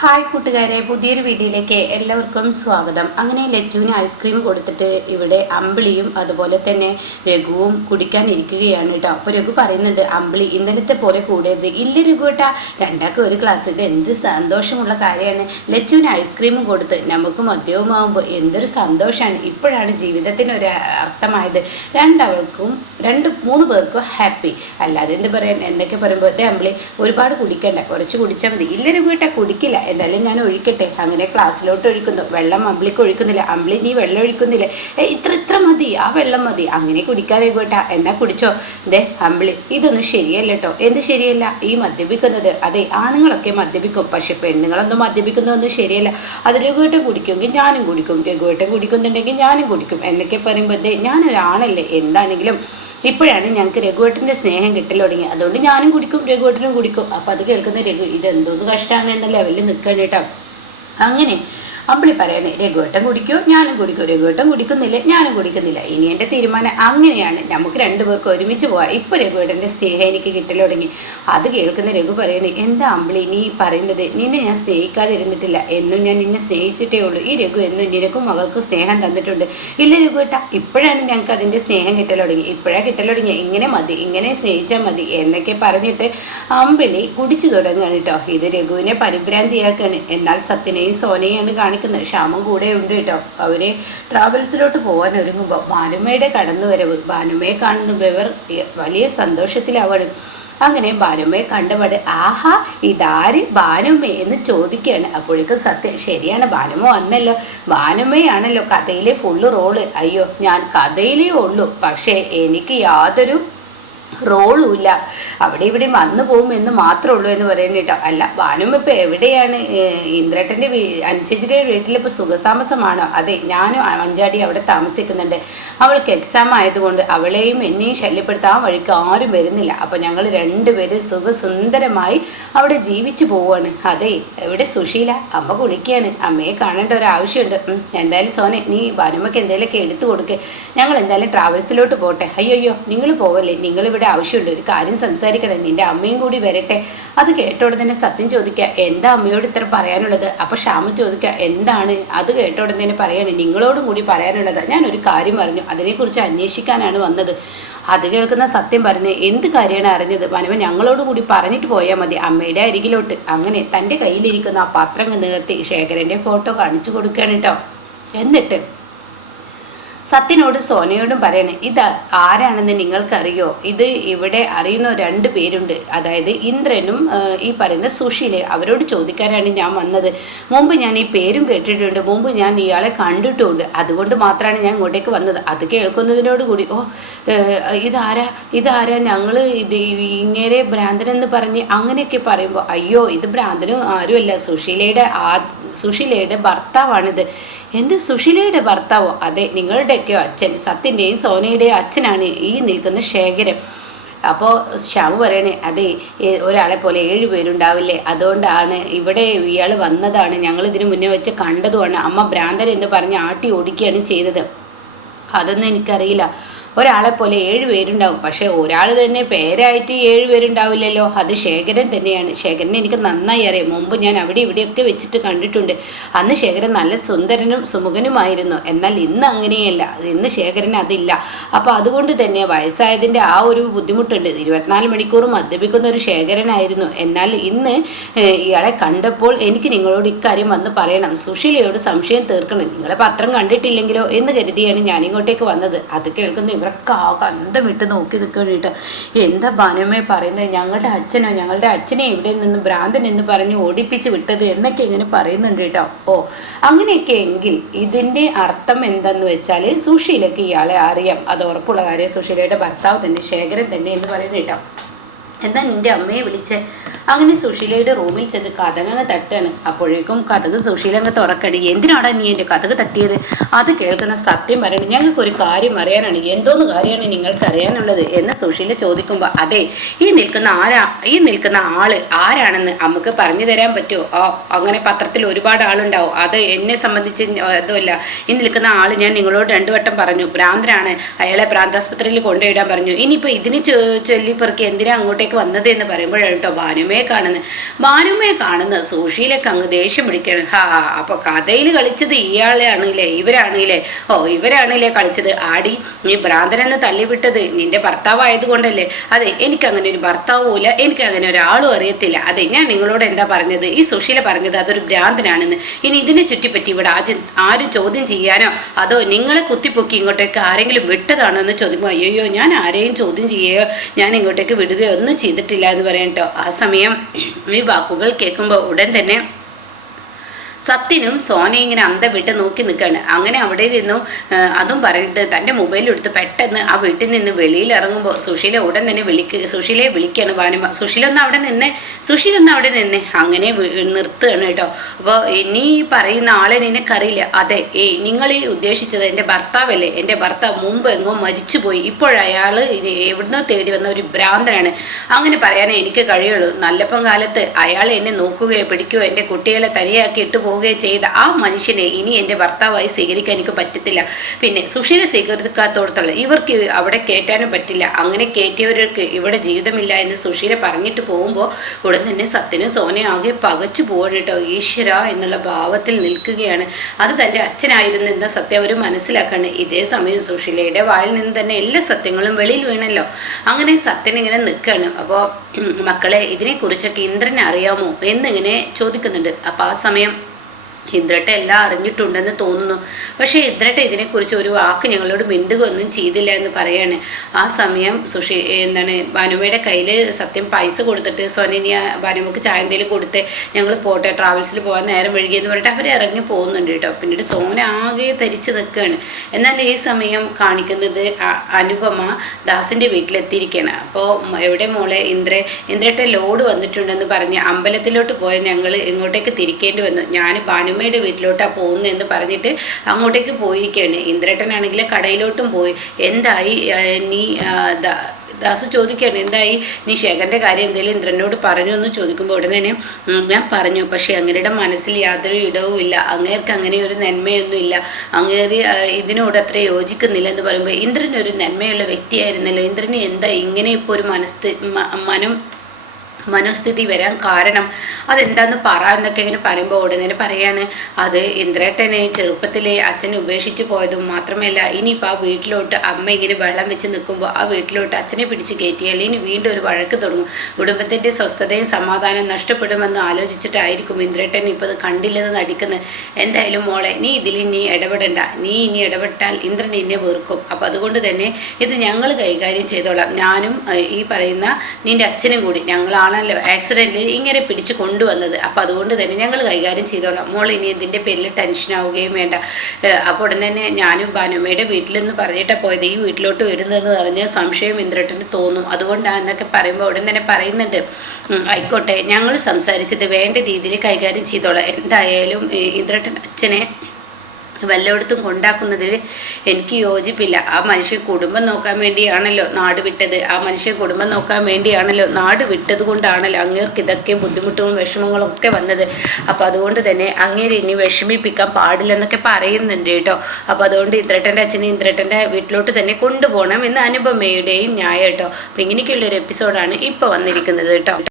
Hi കൂട്ടുകാരെ, പുതിയൊരു വീഡിയോയിലേക്ക് എല്ലാവർക്കും സ്വാഗതം. അങ്ങനെ ലച്ചുവിന് ഐസ്ക്രീം കൊടുത്തിട്ട് ഇവിടെ അമ്പിളിയും അതുപോലെ തന്നെ രഘുവും കുടിക്കാനിരിക്കുകയാണ് കേട്ടോ. അപ്പോൾ രഘു പറയുന്നുണ്ട്, അമ്പിളി ഇന്നലത്തെ പോലെ കൂടരുത്. ഇല്ല രഘു കേട്ടാ, രണ്ടാൾക്ക് ഒരു ഗ്ലാസ്. ഇത് എന്ത് സന്തോഷമുള്ള കാര്യമാണ്. ലച്ചുവിന് ഐസ്ക്രീമും കൊടുത്ത് നമുക്ക് മദ്യവുമാകുമ്പോൾ എന്തൊരു സന്തോഷമാണ്. ഇപ്പോഴാണ് ജീവിതത്തിന് ഒരു അർത്ഥമായത്. മൂന്ന് പേർക്കും ഹാപ്പി. അല്ലാതെ എന്ത് പറയാൻ, എന്തൊക്കെ പറയുമ്പോൾ അമ്പിളി ഒരുപാട് കുടിക്കണ്ട, കുറച്ച് കുടിച്ചാൽ മതി. ഇല്ല രഘു കേട്ടാ, കുടിക്കില്ല, എന്തായാലും ഞാൻ ഒഴിക്കട്ടെ. അങ്ങനെ ക്ലാസ്സിലോട്ട് ഒഴിക്കുന്നു. വെള്ളം അമ്പിളിക്ക് ഒഴിക്കുന്നില്ല. അമ്പിളി നീ വെള്ളം ഒഴിക്കുന്നില്ലേ? ഇത്ര മതി, ആ വെള്ളം മതി. അങ്ങനെ കുടിക്കാതെ കേട്ടാ, എന്നാ കുടിച്ചോ. ദേ അമ്പിളി, ഇതൊന്നും ശരിയല്ല കേട്ടോ. എന്ത് ശരിയല്ല? ഈ മദ്യപിക്കുന്നത്, അതെ ആണുങ്ങളൊക്കെ മദ്യപിക്കും, പക്ഷെ പെണ്ണുങ്ങളൊന്നും മദ്യപിക്കുന്നതൊന്നും ശരിയല്ല. അത് രഘുവേട്ടൻ കുടിക്കുമെങ്കിൽ ഞാനും കുടിക്കും, രഘുവേട്ടൻ കുടിക്കുന്നുണ്ടെങ്കിൽ ഞാനും കുടിക്കും എന്നൊക്കെ പറയുമ്പോൾ ഞാനൊരാണല്ലേ, എന്താണെങ്കിലും ഇപ്പോഴാണ് ഞങ്ങൾക്ക് രഘുവേട്ടൻ്റെ സ്നേഹം കിട്ടൽ തുടങ്ങി. അതുകൊണ്ട് ഞാനും കുടിക്കും, രഘുവേട്ടനും കുടിക്കും. അപ്പം അത് കേൾക്കുന്ന രഘു ഇതെന്തോന്ന് കഷ്ടമാണ് എന്ന ലെവലിൽ നിൽക്കണം കേട്ടോ. അങ്ങനെ അമ്പിളി പറയണേ, രഘുവേട്ടൻ കുടിക്കോ ഞാനും കുടിക്കും, രഘുവേട്ടൻ കുടിക്കുന്നില്ല ഞാനും കുടിക്കുന്നില്ല. ഇനി എൻ്റെ തീരുമാനം അങ്ങനെയാണ്, നമുക്ക് രണ്ടുപേർക്ക് ഒരുമിച്ച് പോവാം. ഇപ്പോൾ രഘുവേട്ടൻ്റെ സ്നേഹം എനിക്ക് കിട്ടൽ തുടങ്ങി. അത് കേൾക്കുന്ന രഘു പറയണേ, എന്താ അമ്പിളി നീ പറയുന്നത്? നിന്നെ ഞാൻ സ്നേഹിക്കാതിരുന്നിട്ടില്ല, എന്നും ഞാൻ നിന്നെ സ്നേഹിച്ചിട്ടേ ഉള്ളൂ. ഈ രഘു എന്നും നിനക്കും മകൾക്കും സ്നേഹം തന്നിട്ടുണ്ട്. ഇല്ല രഘുവേട്ട, ഇപ്പോഴാണ് ഞങ്ങൾക്ക് അതിൻ്റെ സ്നേഹം കിട്ടൽ തുടങ്ങി. ഇപ്പോഴാണ് കിട്ടൽ തുടങ്ങി. ഇങ്ങനെ മതി, ഇങ്ങനെ സ്നേഹിച്ചാൽ മതി എന്നൊക്കെ പറഞ്ഞിട്ട് അമ്പിളി കുടിച്ചു തുടങ്ങുകയാണ് കേട്ടോ. ഇത് രഘുവിനെ പരിഭ്രാന്തിയാക്കാണ്. എന്നാൽ സത്യനെയും സോനയാണ് കാണിക്കുന്നത്. ശ്യാമും കൂടെ ഉണ്ട് കേട്ടോ. അവര് ട്രാവൽസിലോട്ട് പോകാൻ ഒരുങ്ങുമ്പോൾ ഭാനുമ്മയുടെ കടന്നുവരവ്, ഭാനുമ്മയെ കാണുന്നവർ വലിയ സന്തോഷത്തിലാവണം. അങ്ങനെ ഭാനുമ്മയെ കണ്ടപാട് ആഹാ ഇതാര് ഭാനുമ്മ എന്ന് ചോദിക്കുകയാണ്. അപ്പോഴേക്കും സത്യം, ശരിയാണ് ഭാനുമ്മ വന്നല്ലോ, ഭാനുമ്മയാണല്ലോ കഥയിലെ ഫുള്ള് റോള്. അയ്യോ, ഞാൻ കഥയിലേ ഉള്ളൂ, പക്ഷേ എനിക്ക് യാതൊരു റോളും ഇല്ല, അവിടെ ഇവിടെ വന്നു പോകും എന്ന് മാത്രമേ ഉള്ളൂ എന്ന് പറയുന്നത് കേട്ടോ. അല്ല, ഭാനുമ്മ ഇപ്പം എവിടെയാണ്? ഇന്ദ്രേട്ടൻ്റെ അനുചേച്ചിയുടെ വീട്ടിലിപ്പോൾ സുഖതാമസമാണോ? അതെ, ഞാനും അഞ്ചാടി അവിടെ താമസിക്കുന്നുണ്ട്. അവൾക്ക് എക്സാം ആയതുകൊണ്ട് അവളെയും എന്നെയും ശല്യപ്പെടുത്താൻ വഴിക്ക് ആരും വരുന്നില്ല. അപ്പോൾ ഞങ്ങൾ രണ്ടുപേരും സുഖസുന്ദരമായി അവിടെ ജീവിച്ചു പോവുകയാണ്. അതെ, എവിടെ സുശീല? അമ്മ കുളിക്കുകയാണ്, അമ്മയെ കാണേണ്ട ഒരു ആവശ്യമുണ്ട്. എന്തായാലും സോനെ, നീ ഭാനുമ്മയ്ക്ക് എന്തെങ്കിലുമൊക്കെ എടുത്തു കൊടുക്കുക, ഞങ്ങൾ എന്തായാലും ട്രാവൽസിലോട്ട് പോട്ടെ. അയ്യോ നിങ്ങൾ പോവല്ലേ, നിങ്ങളിവിടെ ആവശ്യമുണ്ട്, ഒരു കാര്യം സംസാരിക്കണം, നിന്റെ അമ്മയും കൂടി വരട്ടെ. അത് കേട്ടോടെ തന്നെ സത്യം ചോദിക്കുക, എന്താ അമ്മയോട് ഇത്ര പറയാനുള്ളത്? അപ്പോൾ ശ്യാമ ചോദിക്കുക, എന്താണ്? അത് കേട്ടോടെ തന്നെ പറയാണ്, നിങ്ങളോടും കൂടി പറയാനുള്ളത്. ഞാനൊരു കാര്യം പറഞ്ഞു, അതിനെക്കുറിച്ച് അന്വേഷിക്കാനാണ് വന്നത്. അത് കേൾക്കുന്ന സത്യം പറഞ്ഞ്, എന്ത് കാര്യമാണ് അറിഞ്ഞത്? വനവ ഞങ്ങളോട് കൂടി പറഞ്ഞിട്ട് പോയാൽ മതി, അമ്മയുടെ അരികിലോട്ട്. അങ്ങനെ തൻ്റെ കയ്യിലിരിക്കുന്ന ആ പാത്രം നികർത്തി ശേഖരൻ്റെ ഫോട്ടോ കാണിച്ചു കൊടുക്കുകയാണ് കേട്ടോ. എന്നിട്ട് സത്യനോട് സോനയോടും പറയണേ, ഇത് ആരാണെന്ന് നിങ്ങൾക്കറിയോ? ഇത് ഇവിടെ അറിയുന്ന രണ്ട് പേരുണ്ട്, അതായത് ഇന്ദ്രനും ഈ പറയുന്ന സുശീലെ, അവരോട് ചോദിക്കാനാണ് ഞാൻ വന്നത്. മുമ്പ് ഞാൻ ഈ പേരും കേട്ടിട്ടുണ്ട്, മുമ്പ് ഞാൻ ഇയാളെ കണ്ടിട്ടുമുണ്ട്, അതുകൊണ്ട് മാത്രമാണ് ഞാൻ ഇങ്ങോട്ടേക്ക് വന്നത്. അത് കേൾക്കുന്നതിനോട് കൂടി ഇതാരാ ഞങ്ങൾ ഇത് ഇങ്ങനെ ഭ്രാന്തനെന്ന് പറഞ്ഞ് അങ്ങനെയൊക്കെ പറയുമ്പോൾ, അയ്യോ ഇത് ഭ്രാന്തനും ആരുമല്ല, സുശീലയുടെ ഭർത്താവാണിത്. എന്ത്, സുശീലയുടെ ഭർത്താവോ? അതെ, നിങ്ങളുടെയൊക്കെയോ അച്ഛൻ, സത്യൻ്റെയും സോനയുടെയും അച്ഛനാണ് ഈ നിൽക്കുന്ന ശേഖരൻ. അപ്പോൾ ശ്യാമു പറയണേ, അതെ ഒരാളെ പോലെ 7 പേരുണ്ടാവില്ലേ, അതുകൊണ്ടാണ് ഇവിടെ ഇയാൾ വന്നതാണ്, ഞങ്ങൾ ഇതിനു മുന്നേ വെച്ച് കണ്ടതുമാണ്. അമ്മ ഭ്രാന്തൻ എന്ന് പറഞ്ഞ് ആട്ടി ഓടിക്കുകയാണ് ചെയ്തത്. അതൊന്നും എനിക്കറിയില്ല. ഒരാളെ പോലെ 7 പേരുണ്ടാവും, പക്ഷെ ഒരാൾ തന്നെ പേരായിട്ട് 7 പേരുണ്ടാവില്ലല്ലോ. അത് ശേഖരൻ തന്നെയാണ്. ശേഖരനെ എനിക്ക് നന്നായി അറിയാം, മുമ്പ് ഞാൻ അവിടെ ഇവിടെയൊക്കെ വെച്ചിട്ട് കണ്ടിട്ടുണ്ട്. അന്ന് ശേഖരൻ നല്ല സുന്ദരനും സുമുഖനുമായിരുന്നു. എന്നാൽ ഇന്ന് അങ്ങനെയല്ല, ഇന്ന് ശേഖരൻ അതില്ല. അപ്പോൾ അതുകൊണ്ട് തന്നെ വയസ്സായതിൻ്റെ ആ ഒരു ബുദ്ധിമുട്ടുണ്ട്. 24 മണിക്കൂറും മദ്യപിക്കുന്ന ഒരു ശേഖരനായിരുന്നു. എന്നാൽ ഇന്ന് ഇയാളെ കണ്ടപ്പോൾ എനിക്ക് നിങ്ങളോട് ഇക്കാര്യം വന്ന് പറയണം, സുശീലയോട് സംശയം തീർക്കണം, നിങ്ങളെ പത്രം കണ്ടിട്ടില്ലെങ്കിലോ എന്ന് കരുതിയാണ് ഞാനിങ്ങോട്ടേക്ക് വന്നത്. അത് കേൾക്കുന്ന ഇവരൊക്കെ അന്തം വിട്ട് നോക്കി നിൽക്കണം കേട്ടോ. എന്താ ഭാനുമ്മയെ പറയുന്നത്? ഞങ്ങളുടെ അച്ഛനെ ഇവിടെ നിന്ന് ഭ്രാന്തൻ എന്ന് പറഞ്ഞ് ഓടിപ്പിച്ച് വിട്ടത് എന്നൊക്കെ ഇങ്ങനെ പറയുന്നുണ്ട് കേട്ടോ. അങ്ങനെയൊക്കെ എങ്കിൽ ഇതിൻ്റെ അർത്ഥം എന്തെന്ന് വെച്ചാൽ സുശീലയ്ക്ക് ഇയാളെ അറിയാം, അത് ഉറപ്പുള്ള കാര്യം. സുശീലയുടെ ഭർത്താവ് തന്നെ, ശേഖരൻ തന്നെ എന്ന് പറയുന്നത് കേട്ടോ. എന്താ നിന്റെ അമ്മയെ വിളിച്ച്? അങ്ങനെ സുശീലയുടെ റൂമിൽ ചെന്ന് കഥകങ്ങ് തട്ടാണ്. അപ്പോഴേക്കും കഥക് സുശീല അങ്ങ് തുറക്കണി. എന്തിനാടാ നീ എൻ്റെ കഥക് തട്ടിയത്? അത് കേൾക്കുന്ന സത്യം പറയണം, ഞങ്ങൾക്കൊരു കാര്യം അറിയാനാണ്. എന്തോന്ന് കാര്യമാണ് നിങ്ങൾക്ക് അറിയാനുള്ളത് എന്ന് സുശീല ചോദിക്കുമ്പോൾ, അതെ ഈ നിൽക്കുന്ന ആള് ആരാണെന്ന് നമുക്ക് പറഞ്ഞു തരാൻ പറ്റുമോ? അങ്ങനെ പത്രത്തിൽ ഒരുപാട് ആളുണ്ടാവും, അത് എന്നെ സംബന്ധിച്ച് അതുമല്ല. ഈ നിൽക്കുന്ന ആള് ഞാൻ നിങ്ങളോട് 2 വട്ടം പറഞ്ഞു, ഭ്രാന്തനാണ്, അയാളെ ഭ്രാന്താസ്പത്രിയിൽ കൊണ്ടുപോയിടാൻ പറഞ്ഞു. ഇനിയിപ്പോൾ ഇതിന് ചൊല്ലിപ്പെറുക്കി എന്തിനാ അങ്ങോട്ടേക്ക് ഇങ്ങോട്ടേക്ക് വന്നത് എന്ന് പറയുമ്പോഴാണ് കേട്ടോ ഭാനുമയെ കാണുന്നത്. ഭാനുമയെ കാണുന്ന സുശീലക്ക് അങ്ങ് ദേഷ്യം പിടിക്കണം. അപ്പൊ കഥയിൽ കളിച്ചത് ഇയാളെയാണില്ലേ, ഇവരാണില്ലേ, ഇവരാണില്ലേ കളിച്ചത്. ആടി നീ ഭ്രാന്തനെന്ന് തള്ളിവിട്ടത് നിന്റെ ഭർത്താവായത് കൊണ്ടല്ലേ. അതെ, എനിക്ക് അങ്ങനെ ഒരു ഭർത്താവുമില്ല, എനിക്ക് അങ്ങനെ ഒരാളും അറിയത്തില്ല. അതെ, ഞാൻ നിങ്ങളോട് എന്താ പറഞ്ഞത്, ഈ സുശീല പറഞ്ഞത് അതൊരു ഭ്രാന്തനാണെന്ന്. ഇനി ഇതിനെ ചുറ്റിപ്പറ്റി ഇവിടെ ആരും ചോദ്യം ചെയ്യാനോ അതോ നിങ്ങളെ കുത്തിപ്പൊക്കി ഇങ്ങോട്ടേക്ക് ആരെങ്കിലും വിട്ടതാണോ എന്ന് ചോദിക്കുമ്പോൾ അയ്യോ ഞാൻ ആരെയും ചോദ്യം ചെയ്യുകയോ ഞാൻ ഇങ്ങോട്ടേക്ക് വിടുകയോ ഒന്നും ചെയ്തിട്ടില്ല എന്ന് പറയാം കേട്ടോ. ആ സമയം ഈ വാക്കുകൾ കേൾക്കുമ്പോൾ ഉടൻ തന്നെ സത്യനും സോനയും ഇങ്ങനെ അന്തം വിട്ട് നോക്കി നിൽക്കുകയാണ്. അങ്ങനെ അവിടെ നിന്നു അതും പറഞ്ഞിട്ട് തൻ്റെ മൊബൈലെടുത്ത് പെട്ടെന്ന് ആ വീട്ടിൽ നിന്ന് വെളിയിൽ ഇറങ്ങുമ്പോൾ സുശീല ഉടൻ തന്നെ സുശീലയെ വിളിക്കുകയാണ് ഭാനുമ. സുശീല ഒന്ന് അവിടെ നിന്നേ അങ്ങനെ നിർത്തുകയാണ് കേട്ടോ. അപ്പോൾ ഇനി പറയുന്ന ആളെ നിനക്കറിയില്ല. അതെ, നിങ്ങൾ ഈ ഉദ്ദേശിച്ചത് എൻ്റെ ഭർത്താവല്ലേ. എൻ്റെ ഭർത്താവ് മുമ്പ് എങ്ങോ മരിച്ചുപോയി. ഇപ്പോഴയാൾ എവിടുന്നോ തേടി വന്ന ഒരു ഭ്രാന്തനാണ്. അങ്ങനെ പറയാനേ എനിക്ക് കഴിയുള്ളൂ. നല്ലപ്പം കാലത്ത് അയാൾ എന്നെ നോക്കുകയോ പിടിക്കുകയോ എൻ്റെ കുട്ടികളെ തനിയാക്കി ഇട്ടു പോവുകയും ചെയ്ത ആ മനുഷ്യനെ ഇനി എൻ്റെ ഭർത്താവായി സ്വീകരിക്കാൻ എനിക്ക് പറ്റത്തില്ല. പിന്നെ സുശീല സ്വീകരിക്കാത്തോടത്തോളം ഇവർക്ക് അവിടെ കയറ്റാനും പറ്റില്ല. അങ്ങനെ കയറ്റിയവർക്ക് ഇവിടെ ജീവിതമില്ല എന്ന് സുശീല പറഞ്ഞിട്ട് പോകുമ്പോൾ ഉടൻ തന്നെ സത്യനും സോനയും ആകെ പകച്ചു പോകണം കേട്ടോ. ഈശ്വര എന്നുള്ള ഭാവത്തിൽ നിൽക്കുകയാണ്. അത് തൻ്റെ അച്ഛനായിരുന്നു എന്ന സത്യം അവർ മനസ്സിലാക്കാണ്. ഇതേ സമയം സുശീലയുടെ വായിൽ നിന്ന് തന്നെ എല്ലാ സത്യങ്ങളും വെളിയിൽ വീണല്ലോ. അങ്ങനെ സത്യൻ ഇങ്ങനെ നിൽക്കുകയാണ്. അപ്പോൾ മക്കളെ, ഇതിനെക്കുറിച്ചൊക്കെ ഇന്ദ്രനെ അറിയാമോ എന്നിങ്ങനെ ചോദിക്കുന്നുണ്ട്. അപ്പോൾ ആ സമയം ഇന്ദ്രട്ട എല്ലാം അറിഞ്ഞിട്ടുണ്ടെന്ന് തോന്നുന്നു. പക്ഷേ ഇന്ദ്രട്ട ഇതിനെക്കുറിച്ച് ഒരു വാക്ക് ഞങ്ങളോട് മിണ്ടുക ഒന്നും ചെയ്തില്ല എന്ന് പറയാണ്. ആ സമയം ഭാനുമയുടെ കയ്യിൽ സത്യം പൈസ കൊടുത്തിട്ട് സോനിയ ഭാനുമക്ക് ചായ എന്തെങ്കിലും കൊടുത്ത് ഞങ്ങൾ പോട്ടെ, ട്രാവൽസിൽ പോകാൻ നേരം വഴുകിയെന്ന് പറഞ്ഞിട്ട് അവർ ഇറങ്ങി പോകുന്നുണ്ട് കേട്ടോ. പിന്നീട് സോന ആകെ ധരിച്ച് നിൽക്കുകയാണ്. എന്നാൽ ഈ സമയം കാണിക്കുന്നത് അനുപമ ദാസിൻ്റെ വീട്ടിലെത്തിയിരിക്കുകയാണ്. അപ്പോൾ എവിടെ മോളെ, ഇന്ദ്രട്ട ലോഡ് വന്നിട്ടുണ്ടെന്ന് പറഞ്ഞ് അമ്പലത്തിലോട്ട് പോയ ഞങ്ങൾ ഇങ്ങോട്ടേക്ക് തിരിക്കേണ്ടി വന്നു. ഞാൻ ഭാനുമയുടെ വീട്ടിലോട്ടാണ് പോകുന്നതെന്ന് പറഞ്ഞിട്ട് അങ്ങോട്ടേക്ക് പോയിരിക്കുകയാണ്. ഇന്ദ്രേട്ടനാണെങ്കിൽ കടയിലോട്ടും പോയി. എന്തായി നീ ദാസ് ചോദിക്കുകയാണ്, എന്തായി നീ ശേഖരൻ്റെ കാര്യം എന്തെങ്കിലും ഇന്ദ്രനോട് പറഞ്ഞു എന്ന് ചോദിക്കുമ്പോൾ ഉടനെ തന്നെ ഞാൻ പറഞ്ഞു, പക്ഷേ അങ്ങയുടെ മനസ്സിൽ യാതൊരു ഇടവും ഇല്ല, അങ്ങേർക്ക് അങ്ങനെ ഒരു നന്മയൊന്നും ഇല്ല, അങ്ങേര് ഇതിനോട് അത്ര യോജിക്കുന്നില്ല എന്ന് പറയുമ്പോൾ ഇന്ദ്രനൊരു നന്മയുള്ള വ്യക്തിയായിരുന്നല്ലോ, ഇന്ദ്രന് എന്താ ഇങ്ങനെ ഇപ്പോൾ ഒരു മനോസ്ഥിതി വരാൻ കാരണം അതെന്താന്ന് പറ എന്നൊക്കെ ഇങ്ങനെ പറയുമ്പോൾ ഉടനെ പറയാണ്, അത് ഇന്ദ്രേട്ടനെ ചെറുപ്പത്തിലെ അച്ഛനെ ഉപേക്ഷിച്ച് പോയതും മാത്രമല്ല ഇനിയിപ്പോൾ ആ വീട്ടിലോട്ട് അമ്മ ഇങ്ങനെ വെള്ളം വെച്ച് നിൽക്കുമ്പോൾ ആ വീട്ടിലോട്ട് അച്ഛനെ പിടിച്ച് കയറ്റിയാൽ ഇനി വീണ്ടും ഒരു വഴക്ക് തുടങ്ങും, കുടുംബത്തിൻ്റെ സ്വസ്ഥതയും സമാധാനം നഷ്ടപ്പെടുമെന്ന് ആലോചിച്ചിട്ടായിരിക്കും ഇന്ദ്രേട്ടൻ ഇപ്പോൾ അത് കണ്ടില്ലെന്ന് നടിക്കുന്നത്. എന്തായാലും മോളെ, നീ ഇതിൽ ഇനി ഇടപെടണ്ട, നീ ഇനി ഇടപെട്ടാൽ ഇന്ദ്രൻ എന്നെ വെറുക്കും. അപ്പം അതുകൊണ്ട് തന്നെ ഇത് ഞങ്ങൾ കൈകാര്യം ചെയ്തോളാം, ഞാനും ഈ പറയുന്ന നിൻ്റെ അച്ഛനും കൂടി ഞങ്ങളാണല്ലോ ആക്സിഡൻറ്റിൽ ഇങ്ങനെ പിടിച്ച് കൊണ്ടുവന്നത്, അപ്പം അതുകൊണ്ട് തന്നെ ഞങ്ങൾ കൈകാര്യം ചെയ്തോളാം, മോൾ ഇനി ഇതിൻ്റെ പേരിൽ ടെൻഷൻ ആവുകയും വേണ്ട. അപ്പോൾ ഉടനെ തന്നെ ഞാനും ഭാനുമയുടെ വീട്ടിലെന്ന് പറഞ്ഞിട്ടാണ് പോയത്, ഈ വീട്ടിലോട്ട് വരുന്നതെന്ന് പറഞ്ഞ് സംശയം ഇന്ദ്രേട്ടന് തോന്നും, അതുകൊണ്ടാണ് എന്നൊക്കെ പറയുമ്പോൾ ഉടൻ തന്നെ പറയുന്നുണ്ട്, ആയിക്കോട്ടെ ഞങ്ങൾ സംസാരിച്ചത് വേണ്ട രീതിയിൽ കൈകാര്യം ചെയ്തോളാം, എന്തായാലും ഇന്ദ്രേട്ടൻ അച്ഛനെ വല്ലയിടത്തും കൊണ്ടാക്കുന്നതിൽ എനിക്ക് യോജിപ്പില്ല. ആ മനുഷ്യൻ കുടുംബം നോക്കാൻ വേണ്ടിയാണല്ലോ നാട് വിട്ടത്, ആ മനുഷ്യൻ കുടുംബം നോക്കാൻ വേണ്ടിയാണല്ലോ നാട് വിട്ടത് കൊണ്ടാണല്ലോ അങ്ങേർക്ക് ഇതൊക്കെ ബുദ്ധിമുട്ടുകളും വിഷമങ്ങളും ഒക്കെ വന്നത്. അപ്പോൾ അതുകൊണ്ട് തന്നെ അങ്ങേരെ ഇനി വിഷമിപ്പിക്കാൻ പാടില്ലെന്നൊക്കെ പറയുന്നുണ്ട് കേട്ടോ. അപ്പോൾ അതുകൊണ്ട് ഇന്ദ്രേട്ടൻ്റെ അച്ഛനെ ഇന്ദ്രേട്ടൻ്റെ വീട്ടിലോട്ട് തന്നെ കൊണ്ടുപോകണം എന്ന് അനുപമയുടെയും ന്യായം കേട്ടോ. അപ്പോൾ ഇങ്ങനെയൊക്കെയുള്ളൊരു എപ്പിസോഡാണ് ഇപ്പോൾ വന്നിരിക്കുന്നത് കേട്ടോ.